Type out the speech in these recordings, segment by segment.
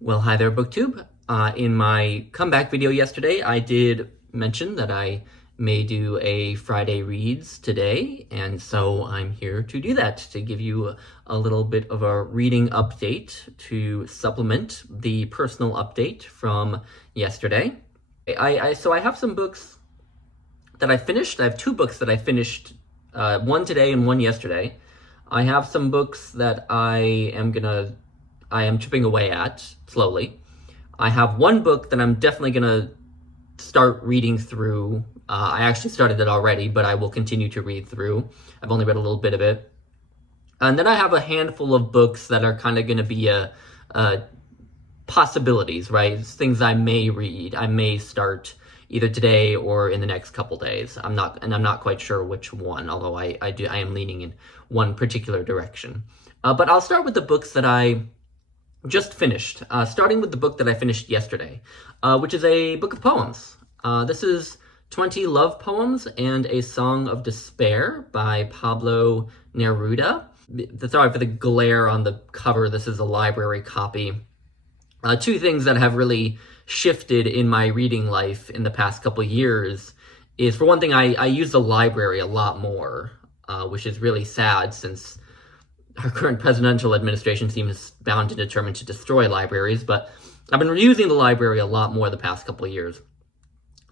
Well, hi there, BookTube. In my comeback video yesterday, I did mention that I may do a Friday Reads today, and so I'm here to do that, to give you a little bit of a reading update to supplement the personal update from yesterday. So I have some books that I finished. I have two books that I finished, one today and one yesterday. I have some books that I am chipping away at slowly. I have one book that I'm definitely gonna start reading through. I actually started it already, but I will continue to read through. I've only read a little bit of it. And then I have a handful of books that are kind of gonna be possibilities, right? It's things I may read. I may start either today or in the next couple days. I'm not quite sure which one, although I am leaning in one particular direction. But I'll start with the books that I just finished, starting with the book that I finished yesterday, which is a book of poems. This is 20 Love Poems and a Song of Despair by Pablo Neruda. Sorry for the glare on the cover. This is a library copy. Two things that have really shifted in my reading life in the past couple years is, for one thing, I use the library a lot more, which is really sad since our current presidential administration seems bound and determined to destroy libraries, but I've been using the library a lot more the past couple of years.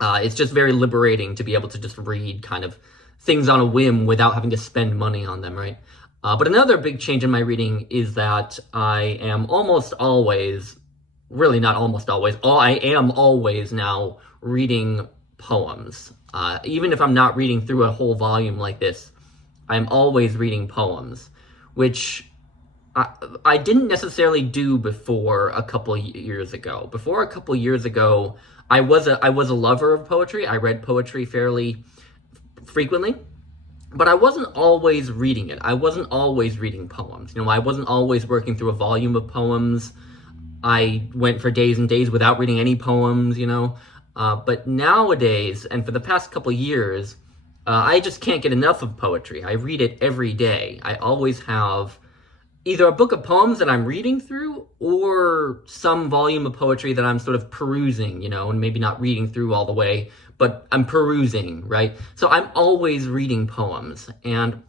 It's just very liberating to be able to just read kind of things on a whim without having to spend money on them, right? But another big change in my reading is that I am almost always, really not almost always, I am always now reading poems. Even if I'm not reading through a whole volume like this, I'm always reading poems, which I didn't necessarily do before a couple years ago. Before a couple years ago, I was a lover of poetry. I read poetry fairly frequently, but I wasn't always reading it. I wasn't always reading poems. You know, I wasn't always working through a volume of poems. I went for days and days without reading any poems, you know. But nowadays, and for the past couple years, I just can't get enough of poetry. I read it every day. I always have either a book of poems that I'm reading through or some volume of poetry that I'm sort of perusing, you know, and maybe not reading through all the way, but I'm perusing, right? So I'm always reading poems, and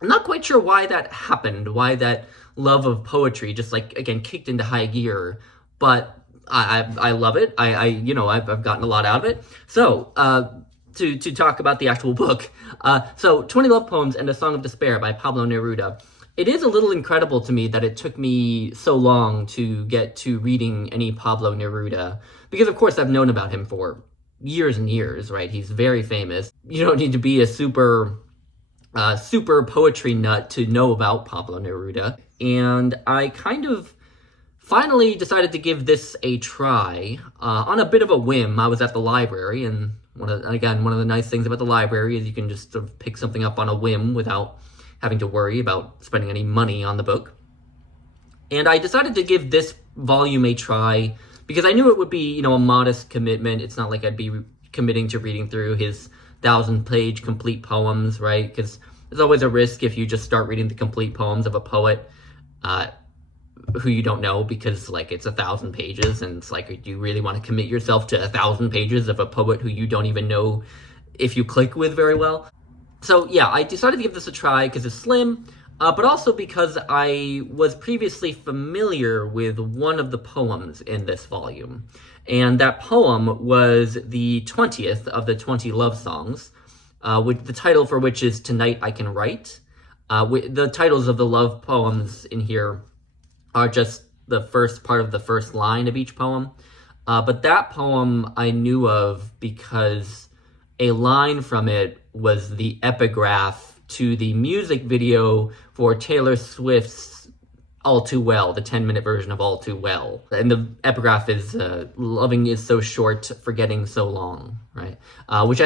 I'm not quite sure why that happened, why that love of poetry just, like, again, kicked into high gear, but I love it. I've gotten a lot out of it. So, to talk about the actual book. So 20 Love Poems and a Song of Despair by Pablo Neruda. It is a little incredible to me that it took me so long to get to reading any Pablo Neruda, because of course I've known about him for years and years, right? He's very famous. You don't need to be a super poetry nut to know about Pablo Neruda. And I kind of finally decided to give this a try on a bit of a whim. I was at the library, and one of the nice things about the library is you can just sort of pick something up on a whim without having to worry about spending any money on the book. And I decided to give this volume a try because I knew it would be, you know, a modest commitment. It's not like I'd be committing to reading through his 1,000-page complete poems, right? Because there's always a risk if you just start reading the complete poems of a poet who you don't know, because, like, it's 1,000 pages, and it's like, do you really want to commit yourself to 1,000 pages of a poet who you don't even know if you click with very well? So yeah, I decided to give this a try because it's slim, but also because I was previously familiar with one of the poems in this volume. And that poem was the 20th of the 20 love songs, with the title for which is Tonight I Can Write. The titles of the love poems in here are just the first part of the first line of each poem. But that poem I knew of because a line from it was the epigraph to the music video for Taylor Swift's All Too Well, the 10-minute version of All Too Well. And the epigraph is, loving is so short, forgetting so long, right? Which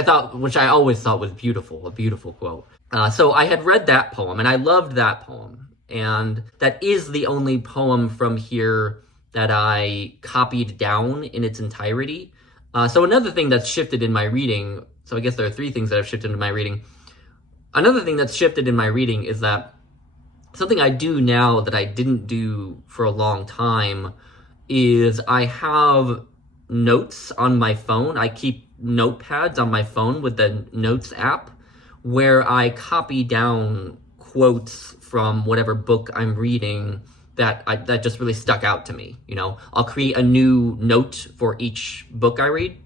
I always thought was beautiful, a beautiful quote. So I had read that poem, and I loved that poem. And that is the only poem from here that I copied down in its entirety. So another thing that's shifted in my reading, so I guess there are three things that have shifted in my reading. Another thing that's shifted in my reading is that something I do now that I didn't do for a long time is I have notes on my phone. I keep notepads on my phone with the Notes app where I copy down quotes from whatever book I'm reading that just really stuck out to me. You know, I'll create a new note for each book I read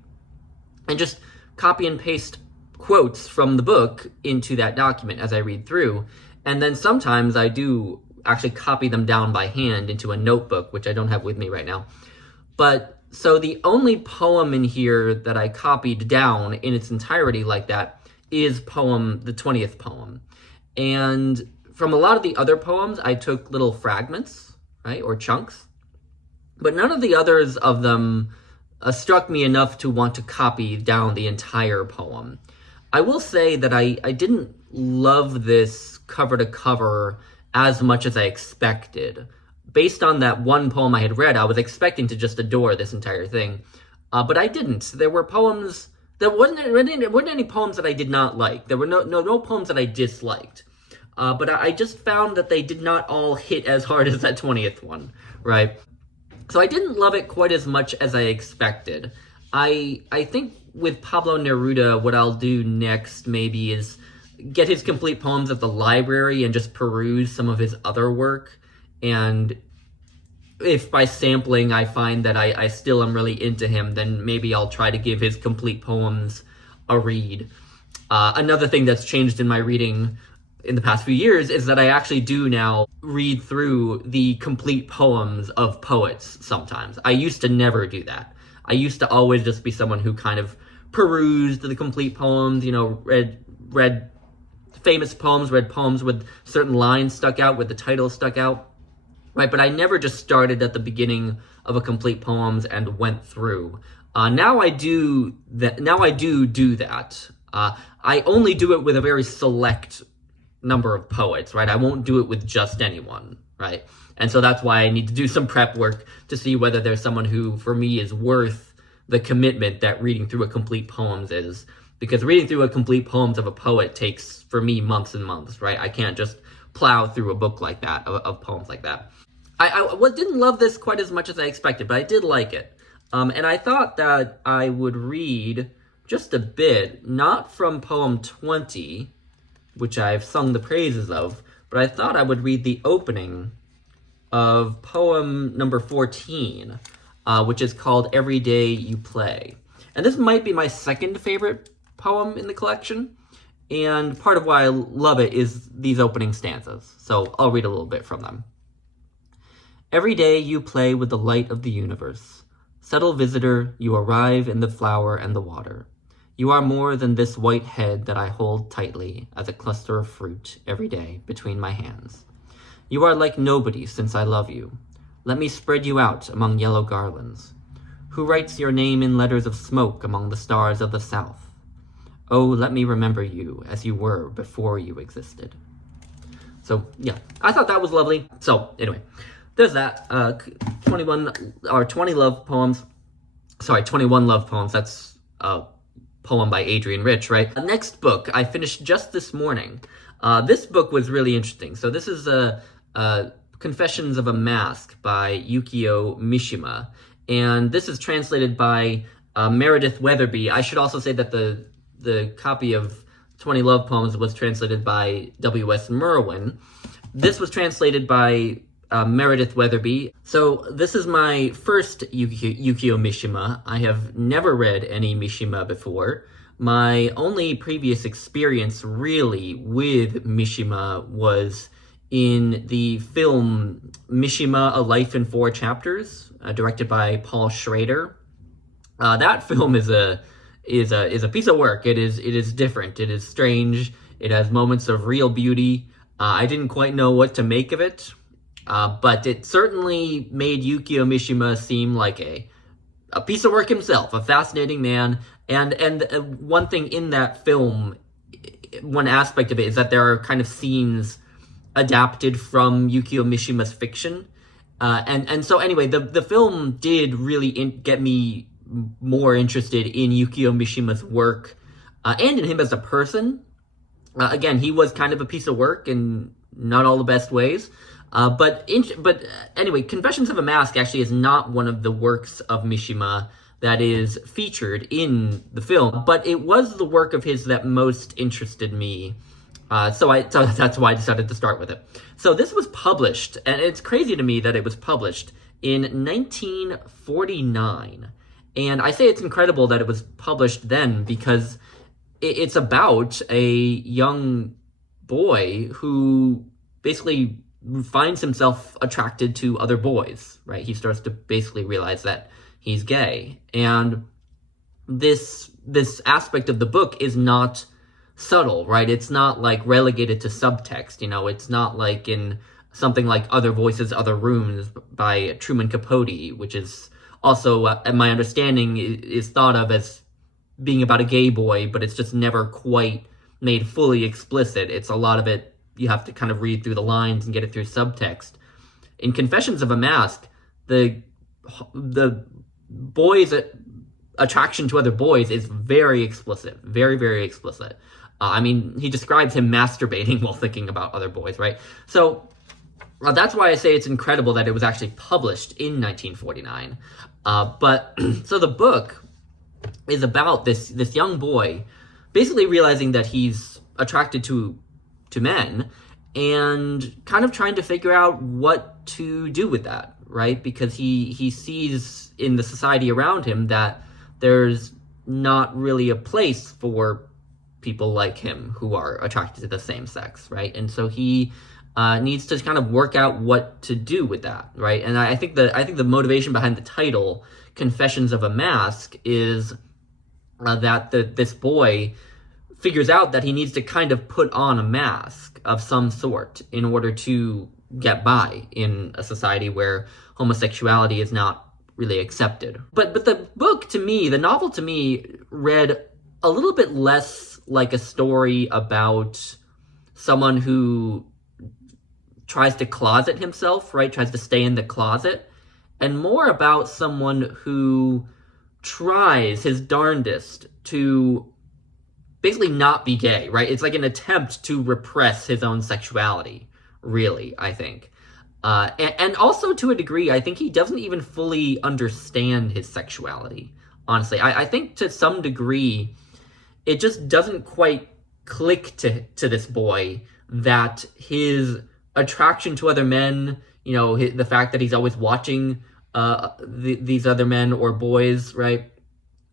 and just copy and paste quotes from the book into that document as I read through. And then sometimes I do actually copy them down by hand into a notebook, which I don't have with me right now. But so the only poem in here that I copied down in its entirety like that is the 20th poem. And from a lot of the other poems, I took little fragments, right, or chunks. But none of the others of them struck me enough to want to copy down the entire poem. I will say that I didn't love this cover to cover as much as I expected. Based on that one poem I had read, I was expecting to just adore this entire thing. But I didn't. There were poems, there weren't any poems that I did not like. There were no poems that I disliked. But I just found that they did not all hit as hard as that 20th one, right? So I didn't love it quite as much as I expected. I think with Pablo Neruda, what I'll do next maybe is get his complete poems at the library and just peruse some of his other work. And if by sampling I find that I still am really into him, then maybe I'll try to give his complete poems a read. Another thing that's changed in my reading in the past few years is that I actually do now read through the complete poems of poets sometimes. I used to never do that. I used to always just be someone who kind of perused the complete poems, you know, read famous poems, read poems with certain lines stuck out, with the title stuck out, right? But I never just started at the beginning of a complete poems and went through. Now I do that. Now I do that. I only do it with a very select number of poets, right? I won't do it with just anyone, right? And so that's why I need to do some prep work to see whether there's someone who, for me, is worth the commitment that reading through a complete poems is. Because reading through a complete poems of a poet takes, for me, months and months, right? I can't just plow through a book like that, of poems like that. I didn't love this quite as much as I expected, but I did like it. And I thought that I would read just a bit, not from poem 20, which I've sung the praises of, but I thought I would read the opening of poem number 14, which is called Every Day You Play. And this might be my second favorite poem in the collection, and part of why I love it is these opening stanzas. So I'll read a little bit from them. Every day you play with the light of the universe. Subtle visitor, you arrive in the flower and the water. You are more than this white head that I hold tightly as a cluster of fruit every day between my hands. You are like nobody since I love you. Let me spread you out among yellow garlands. Who writes your name in letters of smoke among the stars of the south? Oh, let me remember you as you were before you existed. So, yeah, I thought that was lovely. So, anyway, there's that. 20 love poems. Sorry, 21 love poems. That's poem by Adrian Rich, right? The next book I finished just this morning. This book was really interesting. So this is Confessions of a Mask by Yukio Mishima. And this is translated by Meredith Weatherby. I should also say that the copy of 20 Love Poems was translated by W.S. Merwin. This was translated by Meredith Weatherby. So this is my first Yukio Mishima. I have never read any Mishima before. My only previous experience really with Mishima was in the film Mishima, A Life in Four Chapters, directed by Paul Schrader. That film is a piece of work. It is different. It is strange. It has moments of real beauty. I didn't quite know what to make of it. But it certainly made Yukio Mishima seem like a piece of work himself, a fascinating man. And one thing in that film, one aspect of it is that there are kind of scenes adapted from Yukio Mishima's fiction. And so anyway, the film did really get me more interested in Yukio Mishima's work and in him as a person. Again, he was kind of a piece of work in not all the best ways. But anyway, Confessions of a Mask actually is not one of the works of Mishima that is featured in the film, but it was the work of his that most interested me. So that's why I decided to start with it. So this was published, and it's crazy to me that it was published in 1949. And I say it's incredible that it was published then because it's about a young boy who basically finds himself attracted to other boys, right? He starts to basically realize that he's gay. And this aspect of the book is not subtle, right? It's not like relegated to subtext, it's not like in something like Other Voices, Other Rooms by Truman Capote, which is also, my understanding, is thought of as being about a gay boy, but it's just never quite made fully explicit. It's a lot of it, you have to kind of read through the lines and get it through subtext. In Confessions of a Mask, the boy's attraction to other boys is very explicit, very, very explicit. He describes him masturbating while thinking about other boys, right? So that's why I say it's incredible that it was actually published in 1949. So the book is about this young boy basically realizing that he's attracted to men and kind of trying to figure out what to do with that, right? Because he sees in the society around him that there's not really a place for people like him who are attracted to the same sex, right? And so he needs to kind of work out what to do with that, right? And I think the motivation behind the title, Confessions of a Mask, is that this boy figures out that he needs to kind of put on a mask of some sort in order to get by in a society where homosexuality is not really accepted. But the book, to me, the novel to me, read a little bit less like a story about someone who tries to closet himself, right? Tries to stay in the closet, and more about someone who tries his darndest to basically not be gay, right? It's like an attempt to repress his own sexuality, really, I think. And also, to a degree, I think he doesn't even fully understand his sexuality, honestly. I think to some degree, it just doesn't quite click to this boy that his attraction to other men, the fact that he's always watching these other men or boys, right?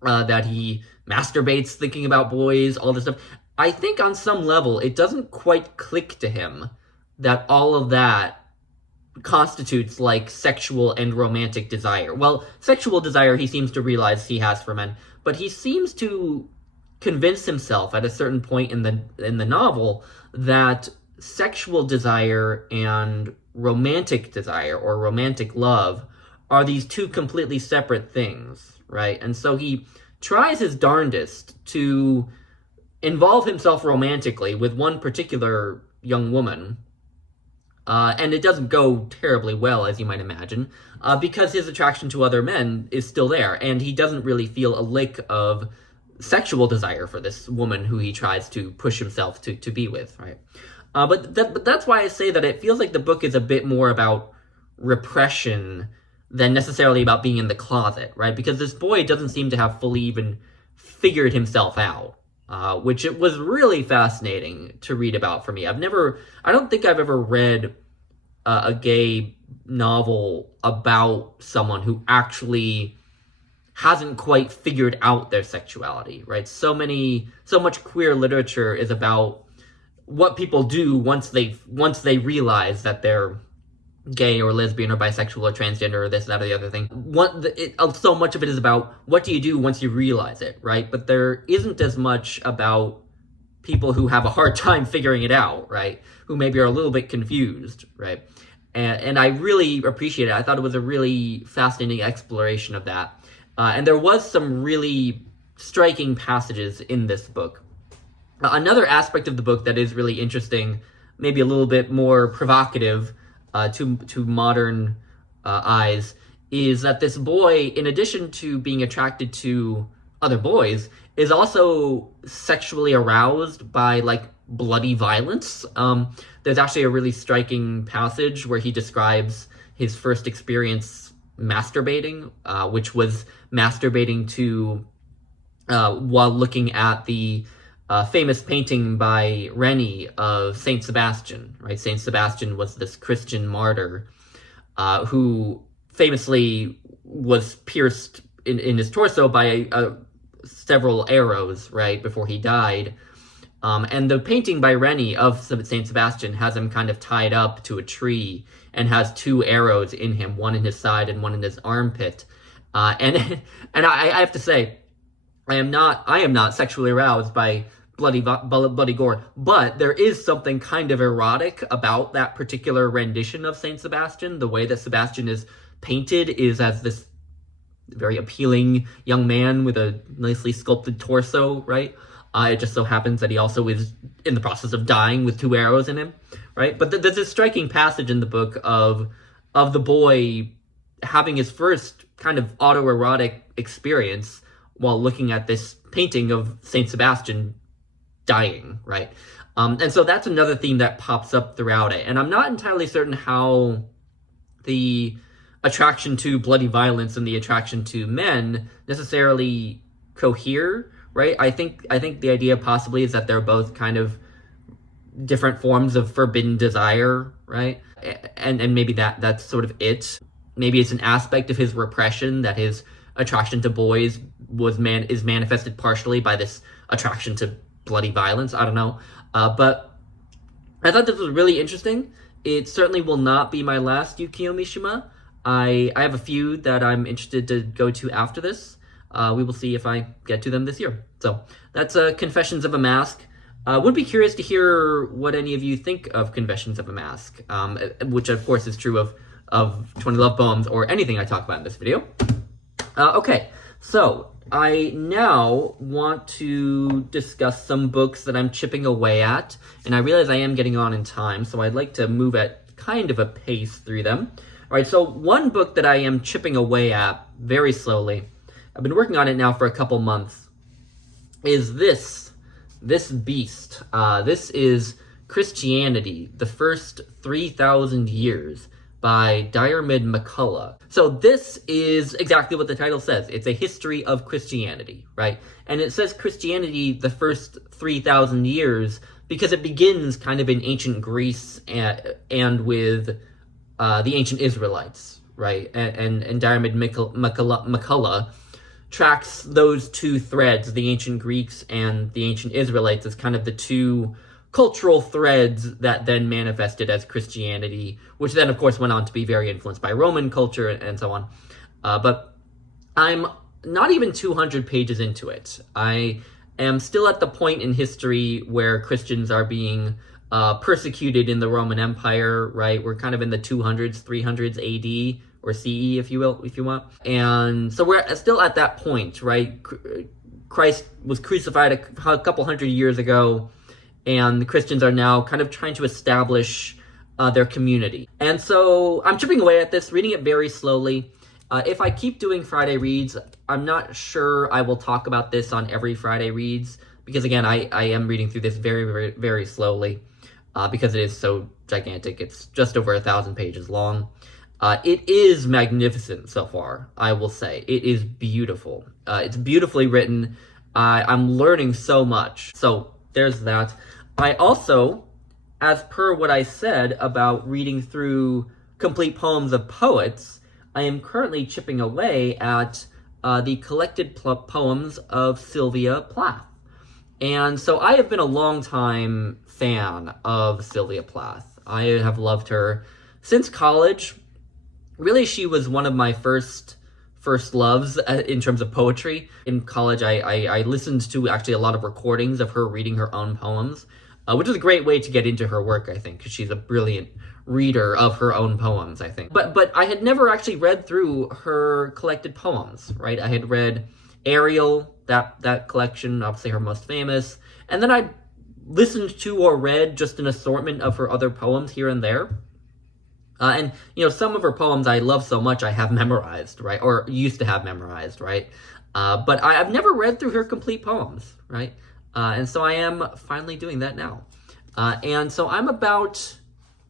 That he masturbates thinking about boys, all this stuff. I think on some level, it doesn't quite click to him that all of that constitutes like sexual and romantic desire. Well, sexual desire he seems to realize he has for men, but he seems to convince himself at a certain point in the novel that sexual desire and romantic desire or romantic love are these two completely separate things, right? And so he tries his darndest to involve himself romantically with one particular young woman, and it doesn't go terribly well, as you might imagine, because his attraction to other men is still there, and he doesn't really feel a lick of sexual desire for this woman who he tries to push himself to be with, right? But that's why I say that it feels like the book is a bit more about repression than necessarily about being in the closet, right? Because this boy doesn't seem to have fully even figured himself out, which it was really fascinating to read about for me. I don't think I've ever read a gay novel about someone who actually hasn't quite figured out their sexuality, right? So much queer literature is about what people do once they realize that they're gay or lesbian or bisexual or transgender or this, that, or the other thing. So much of it is about what do you do once you realize it, right? But there isn't as much about people who have a hard time figuring it out, right? Who maybe are a little bit confused, right? And I really appreciate it. I thought it was a really fascinating exploration of that. And there was some really striking passages in this book. Another aspect of the book that is really interesting, maybe a little bit more provocative to modern eyes, is that this boy, in addition to being attracted to other boys, is also sexually aroused by like bloody violence. There's actually a really striking passage where he describes his first experience masturbating, which was masturbating to while looking at the famous painting by Reni of Saint Sebastian. Right, Saint Sebastian was this Christian martyr who famously was pierced in his torso by several arrows, right, before he died. And the painting by Reni of Saint Sebastian has him kind of tied up to a tree and has 2 arrows in him, one in his side and one in his armpit. And I have to say, I am not sexually aroused by bloody gore, but there is something kind of erotic about that particular rendition of Saint Sebastian. The way that Sebastian is painted is as this very appealing young man with a nicely sculpted torso, right? It just so happens that he also is in the process of dying with 2 arrows in him, right? But there's this striking passage in the book of the boy having his first kind of autoerotic experience while looking at this painting of Saint Sebastian dying, right? And so that's another theme that pops up throughout it. And I'm not entirely certain how the attraction to bloody violence and the attraction to men necessarily cohere, right? I think the idea possibly is that they're both kind of different forms of forbidden desire, right? And maybe that's sort of it. Maybe it's an aspect of his repression that his attraction to boys is manifested partially by this attraction to bloody violence. I don't know. But I thought this was really interesting. It certainly will not be my last Yukio Mishima. I have a few that I'm interested to go to after this. We will see if I get to them this year. So that's Confessions of a Mask. Would be curious to hear what any of you think of Confessions of a Mask, which of course is true of 20 Love Poems or anything I talk about in this video. Okay, so I now want to discuss some books that I'm chipping away at, and I realize I am getting on in time, so I'd like to move at kind of a pace through them. All right, so one book that I am chipping away at very slowly, I've been working on it now for a couple months, is this beast. This is Christianity, the First 3,000 Years by Diarmaid MacCulloch. So this is exactly what the title says. It's a history of Christianity, right? And it says Christianity, the first 3,000 years, because it begins kind of in ancient Greece and with the ancient Israelites, right? And Diarmaid MacCulloch tracks those 2 threads, the ancient Greeks and the ancient Israelites, as kind of the 2 cultural threads that then manifested as Christianity, which then, of course, went on to be very influenced by Roman culture and so on. But I'm not even 200 pages into it. I am still at the point in history where Christians are being persecuted in the Roman Empire, right? We're kind of in the 200s, 300s AD, or CE, if you want. And so we're still at that point, right? Christ was crucified a couple hundred years ago, and the Christians are now kind of trying to establish their community. And so I'm chipping away at this, reading it very slowly. If I keep doing Friday Reads, I'm not sure I will talk about this on every Friday Reads, because again, I am reading through this very, very, very slowly, because it is so gigantic. It's just over 1,000 pages long. It is magnificent so far, I will say. It is beautiful. It's beautifully written. I'm learning so much. So there's that. I also, as per what I said about reading through complete poems of poets, I am currently chipping away at the collected poems of Sylvia Plath. And so I have been a long time fan of Sylvia Plath. I have loved her since college. Really, she was one of my first loves in terms of poetry. In college, I listened to actually a lot of recordings of her reading her own poems, which is a great way to get into her work, I think, because she's a brilliant reader of her own poems, I think. But I had never actually read through her collected poems, right? I had read Ariel, that collection, obviously her most famous, and then I listened to or read just an assortment of her other poems here and there. And, some of her poems I love so much I have memorized, right? Or used to have memorized, right? But I've never read through her complete poems, right? And so I am finally doing that now. And so I'm about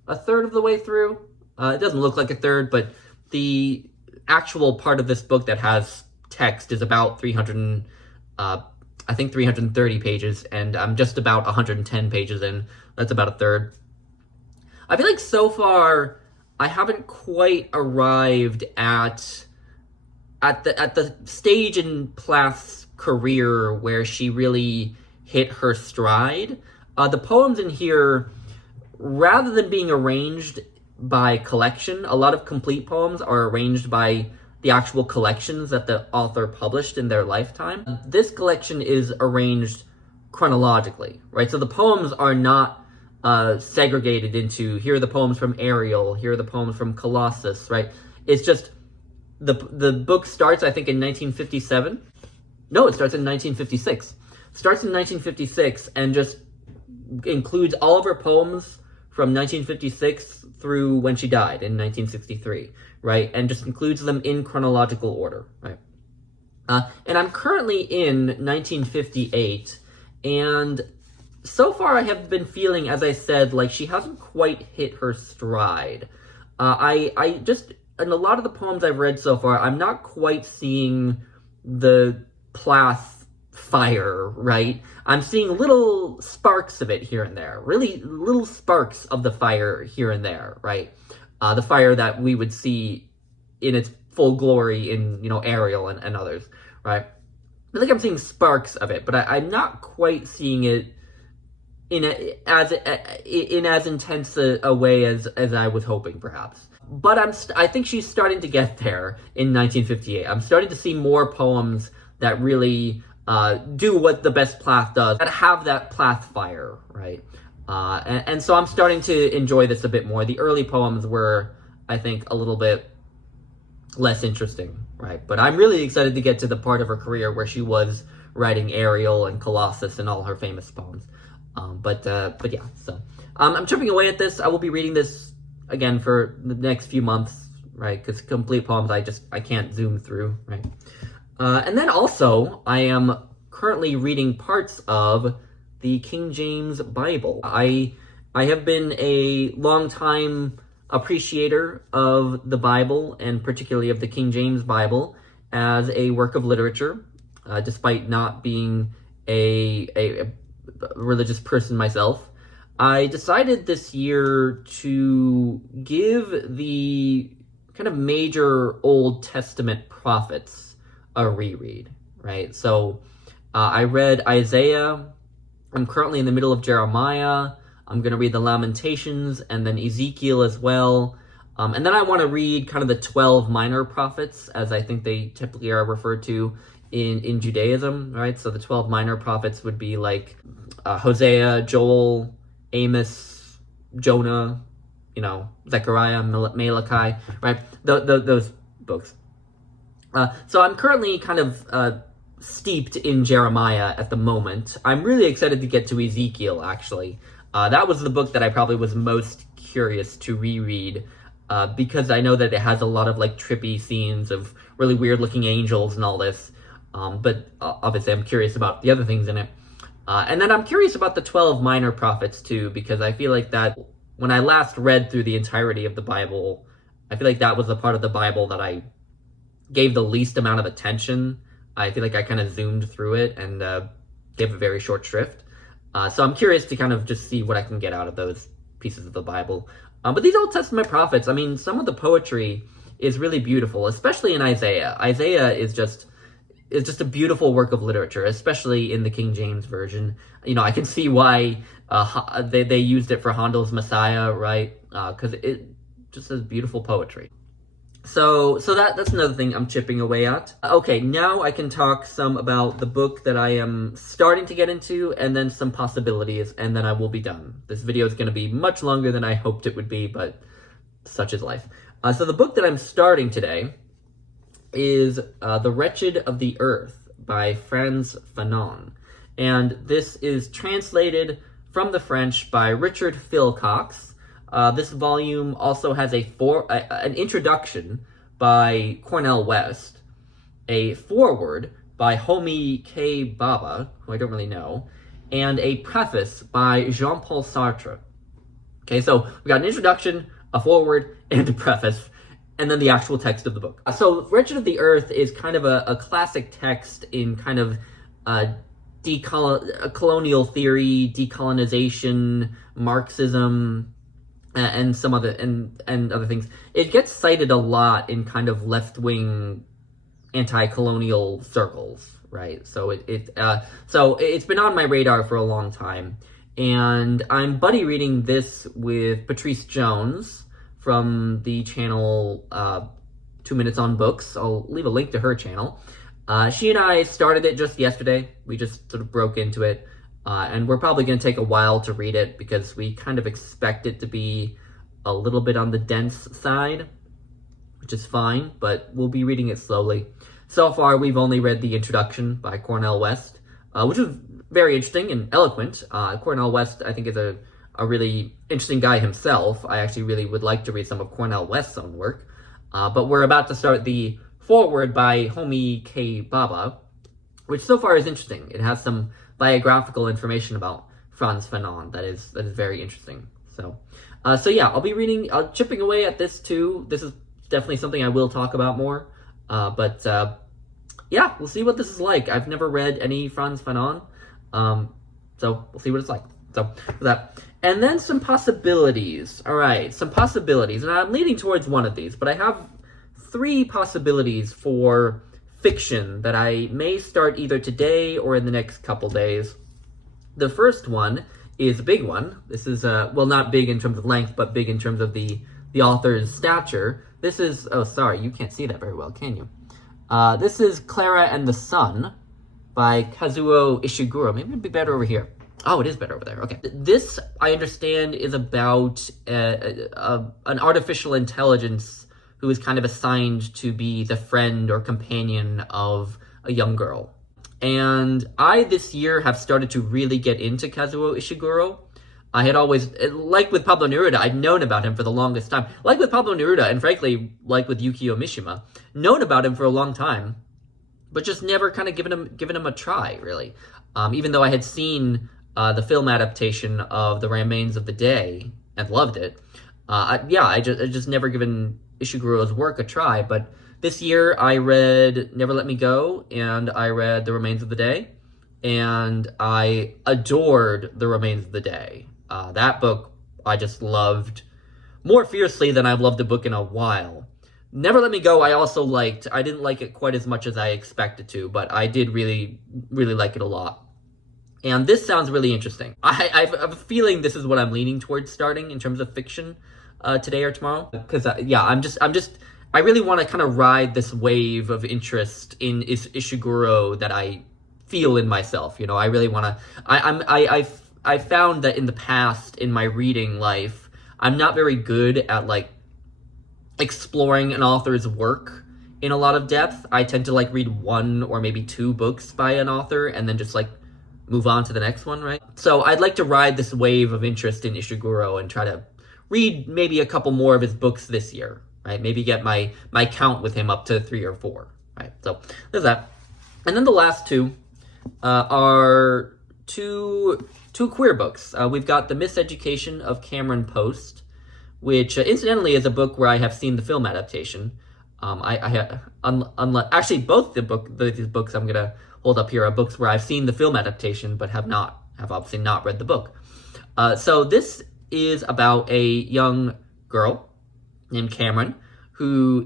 a third of the way through. It doesn't look like a third, but the actual part of this book that has text is about 330 pages, and I'm just about 110 pages in. That's about a third. I feel like so far I haven't quite arrived at the stage in Plath's career where she really hit her stride. The poems in here, rather than being arranged by collection, a lot of complete poems are arranged by the actual collections that the author published in their lifetime. This collection is arranged chronologically, right? So the poems are not segregated into, here are the poems from Ariel, here are the poems from Colossus, right? It's just, the book starts, I think, in 1957. No, it starts in 1956. Starts in 1956 and just includes all of her poems from 1956 through when she died in 1963, right? And just includes them in chronological order, right? And I'm currently in 1958, and so far I have been feeling, as I said, like she hasn't quite hit her stride. I just, in a lot of the poems I've read so far, I'm not quite seeing the Plath fire, right? I'm seeing little sparks of it here and there, really little sparks of the fire here and there, right? The fire that we would see in its full glory in, Ariel and others, right? I feel like I'm seeing sparks of it, but I'm not quite seeing it in as intense a way as I was hoping, perhaps. But I think she's starting to get there in 1958. I'm starting to see more poems that really do what the best Plath does, that have that Plath fire, right? And so I'm starting to enjoy this a bit more. The early poems were, I think, a little bit less interesting, right? But I'm really excited to get to the part of her career where she was writing Ariel and Colossus and all her famous poems. But yeah, so I'm chipping away at this. I will be reading this again for the next few months, right? Because complete poems, I can't zoom through, right? And then also, I am currently reading parts of the King James Bible. I have been a long-time appreciator of the Bible, and particularly of the King James Bible, as a work of literature, despite not being a religious person myself. I decided this year to give the kind of major Old Testament prophets a reread, right? So I read Isaiah. I'm currently in the middle of Jeremiah. I'm going to read the Lamentations and then Ezekiel as well. And then I want to read kind of the 12 minor prophets, as I think they typically are referred to in Judaism, right? So the 12 minor prophets would be like Hosea, Joel, Amos, Jonah, Zechariah, Malachi, right? Those books. So I'm currently kind of steeped in Jeremiah at the moment. I'm really excited to get to Ezekiel, actually. That was the book that I probably was most curious to reread, because I know that it has a lot of like trippy scenes of really weird looking angels and all this. But obviously I'm curious about the other things in it. And then I'm curious about the 12 minor prophets too, because I feel like that when I last read through the entirety of the Bible, I feel like that was the part of the Bible that I gave the least amount of attention. I feel like I kind of zoomed through it and gave a very short shrift. So I'm curious to kind of just see what I can get out of those pieces of the Bible. But these Old Testament prophets, I mean, some of the poetry is really beautiful, especially in Isaiah. Isaiah is just a beautiful work of literature, especially in the King James Version. I can see why they used it for Handel's Messiah, right? Because it just has beautiful poetry. So that's another thing I'm chipping away at. Okay, now I can talk some about the book that I am starting to get into, and then some possibilities, and then I will be done. This video is going to be much longer than I hoped it would be, but such is life. So the book that I'm starting today is The Wretched of the Earth by Frantz Fanon. And this is translated from the French by Richard Philcox. This volume also has an introduction by Cornel West, a foreword by Homi K. Baba, who I don't really know, and a preface by Jean-Paul Sartre. Okay, so we got an introduction, a foreword, and a preface, and then the actual text of the book. So Wretched of the Earth is kind of a classic text in kind of colonial theory, decolonization, Marxism, and some other and other things. It gets cited a lot in kind of left-wing anti-colonial circles, right? So it's been on my radar for a long time. And I'm buddy reading this with Patrice Jones from the channel 2 Minutes on Books. I'll leave a link to her channel. She and I started it just yesterday. We just sort of broke into it. And we're probably going to take a while to read it because we kind of expect it to be a little bit on the dense side, which is fine, but we'll be reading it slowly. So far, we've only read the introduction by Cornel West, which is very interesting and eloquent. Cornel West, I think, is a really interesting guy himself. I actually really would like to read some of Cornel West's own work. But we're about to start the foreword by Homi K. Baba, which so far is interesting. It has some biographical information about Frantz Fanon that is very interesting. So yeah, I'll be chipping away at this too. This is definitely something I will talk about more. Yeah, we'll see what this is like. I've never read any Frantz Fanon. So we'll see what it's like. So that, and then some possibilities. All right, some possibilities, and I'm leaning towards one of these, but I have 3 possibilities for fiction that I may start either today or in the next couple days. The first one is a big one. This is well, not big in terms of length, but big in terms of the author's stature. This is, oh, sorry, you can't see that very well, can you? This is Clara and the Sun by Kazuo Ishiguro. Maybe it'd be better over here. Oh, it is better over there. Okay. This, I understand, is about an artificial intelligence who is kind of assigned to be the friend or companion of a young girl. And I, this year, have started to really get into Kazuo Ishiguro. I had always, like with Pablo Neruda, I'd known about him for the longest time. Like with Pablo Neruda, and frankly, like with Yukio Mishima, known about him for a long time, but just never kind of given him a try, really. Even though I had seen the film adaptation of The Remains of the Day and loved it, I just never given Ishiguro's work a try. But this year, I read Never Let Me Go, and I read The Remains of the Day, and I adored The Remains of the Day. That book I just loved more fiercely than I've loved a book in a while. Never Let Me Go I also liked. I didn't like it quite as much as I expected to, but I did really, really like it a lot. And this sounds really interesting. I have a feeling this is what I'm leaning towards starting in terms of fiction today or tomorrow. Because, I really want to kind of ride this wave of interest in Ishiguro that I feel in myself. You know, I really want to, I found that in the past, in my reading life, I'm not very good at, like, exploring an author's work in a lot of depth. I tend to, like, read 1 or maybe 2 books by an author and then just, like, move on to the next one, right? So I'd like to ride this wave of interest in Ishiguro and try to read maybe a couple more of his books this year, right? Maybe get my count with him up to 3 or 4, right? So there's that. And then the last 2 are two queer books. We've got The Miseducation of Cameron Post, which incidentally is a book where I have seen the film adaptation. Actually, both these books I'm gonna hold up here are books where I've seen the film adaptation but have obviously not read the book. So this is about a young girl named Cameron who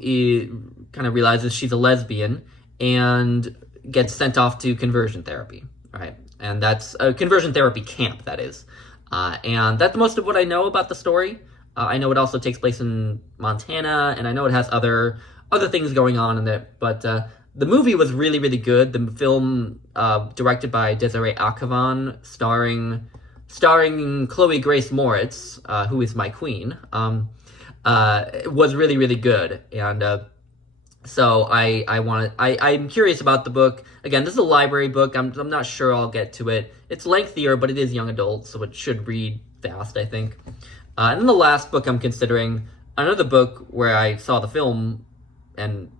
kind of realizes she's a lesbian and gets sent off to conversion therapy, right? And that's a conversion therapy camp, that is. And that's most of what I know about the story. I know it also takes place in Montana, and I know it has other things going on in it. But the movie was really, really good. The film, directed by Desirée Akhavan, starring Chloe Grace Moritz, who is my queen, was really, really good. And so I'm curious about the book. Again, this is a library book. I'm not sure I'll get to it. It's lengthier, but it is young adult, so it should read fast, I think. And then the last book I'm considering, another book where I saw the film and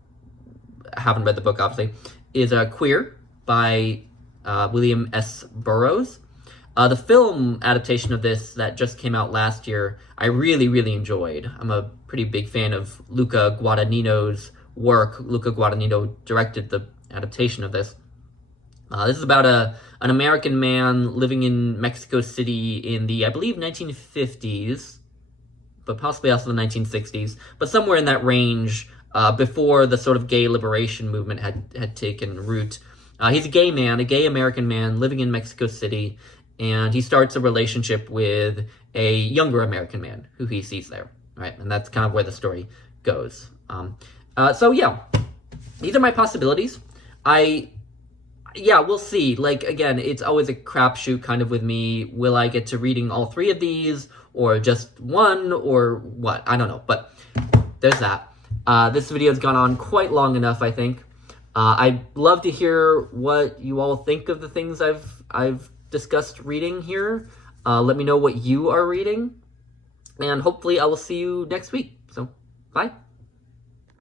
haven't read the book, obviously, is Queer by William S. Burroughs. The film adaptation of this that just came out last year, I really, really enjoyed. I'm a pretty big fan of Luca Guadagnino's work. Luca Guadagnino directed the adaptation of this. This is about an American man living in Mexico City in the, I believe, 1950s, but possibly also the 1960s, but somewhere in that range, before the sort of gay liberation movement had taken root. He's a gay man, a gay American man living in Mexico City, and he starts a relationship with a younger American man who he sees there, right? And that's kind of where the story goes. So yeah, these are my possibilities. We'll see. Like, again, it's always a crapshoot kind of with me. Will I get to reading all 3 of these, or just one, or what? I don't know, but there's that. This video has gone on quite long enough, I think. I'd love to hear what you all think of the things I've discussed reading here. Let me know what you are reading, and hopefully I will see you next week. So, bye.